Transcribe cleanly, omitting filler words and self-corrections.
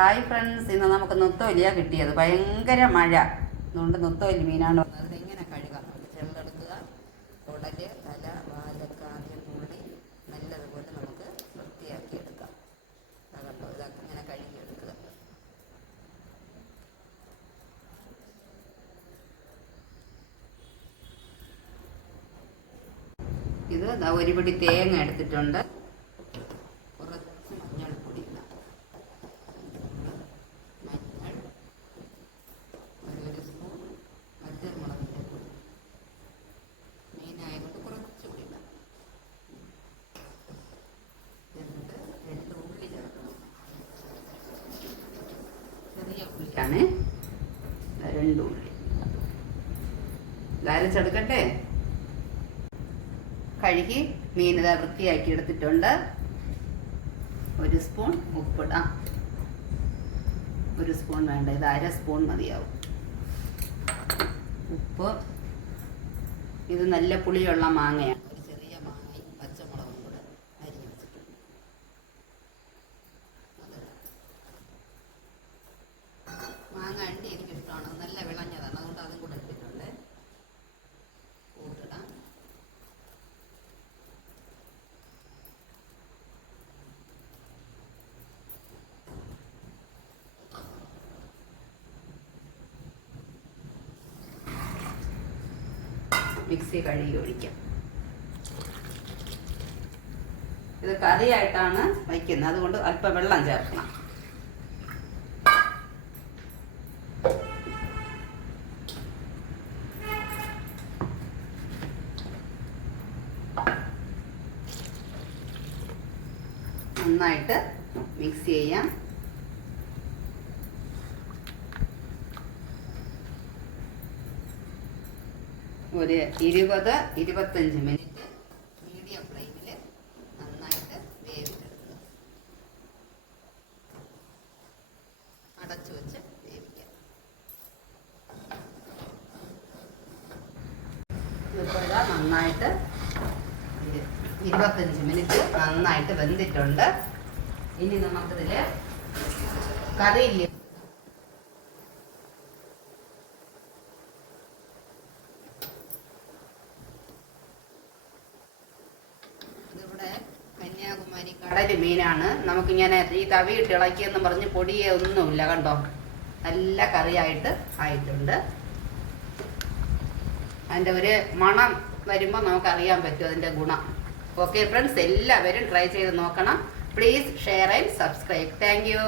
Hi friends, ഇന്ന് നമുക്ക് നുത്തോലിയ കിട്ടിയത്. ഭയങ്കര മഴ, അതുകൊണ്ട് നുത്തോലി മീനാണ് വന്നത്. അതിനെങ്ങനെ കഴുകാം? ചെറുതെടുക്കുക, കുടല്, തല, വാലൊക്കെ ആദ്യം തുള്ളി നല്ലതുപോലെ നമുക്ക് വൃത്തിയാക്കി എടുക്കാം. കണ്ടോ, ഇതൊക്കെ ഇങ്ങനെ കഴുകിയെടുക്കുക. ഇത് ഒരു പിടി തേങ്ങ എടുത്തിട്ടുണ്ട്. ാണ് 2 ഉള്ളി അരച്ചെടുക്കട്ടെ. കഴുകി മീൻ വൃത്തിയാക്കി എടുത്തിട്ടുണ്ട്. 1 സ്പൂൺ ഉപ്പിടാം. 1 സ്പൂൺ വേണ്ട, ഇത് 1/2 സ്പൂൺ മതിയാവും ഉപ്പ്. ഇത് നല്ല പുളിയുള്ള മാങ്ങയാണ്. ഒരു ചെറിയ മാങ്ങയും പച്ചമുളകും കൂടെ അരിഞ്ഞു വെച്ചിട്ടുണ്ട്. മാങ്ങ അണ്ടി എനിക്കിഷ്ടമാണ്, നല്ല വിളഞ്ഞതാണ്, അതുകൊണ്ട് അതും കൂടെ ഇട്ടിട്ടുണ്ട്. കൂട്ടിടാം. മിക്സി കഴുകി ഒഴിക്കാം. ഇത് കറിയായിട്ടാണ് വയ്ക്കുന്നത്, അതുകൊണ്ട് അല്പം വെള്ളം ചേർക്കണം. നന്നായിട്ട് മിക്സ് ചെയ്യാം. ഒരു 20-25 മിനിറ്റ് മീഡിയം ഫ്ലെയിമിൽ നന്നായിട്ട് വേവിച്ചെടുക്കുക. അടച്ചു വെച്ച് വേവിക്കാം. ഇപ്പോൾ നന്നായിട്ട് 25 മിനിറ്റ് നന്നായിട്ട് വെന്തിട്ടുണ്ട്. ഇനി നമുക്കിതിൽ കറിയില്ല. ഇതിവിടെ കന്യാകുമാരി കടൽ മീനാണ്. നമുക്കിങ്ങനെ ഈ തവിയിട്ട് ഇളക്കിയെന്ന് പറഞ്ഞ് പൊടിയെ ഒന്നുമില്ല. കണ്ടോ, നല്ല കറിയായിട്ട് ആയിട്ടുണ്ട്. അതിൻ്റെ ഒരു മണം വരുമ്പോൾ നമുക്കറിയാൻ പറ്റും അതിൻ്റെ ഗുണം. ഓക്കെ ഫ്രണ്ട്സ്, എല്ലാവരും ട്രൈ ചെയ്ത് നോക്കണം. Please share and subscribe. Thank you.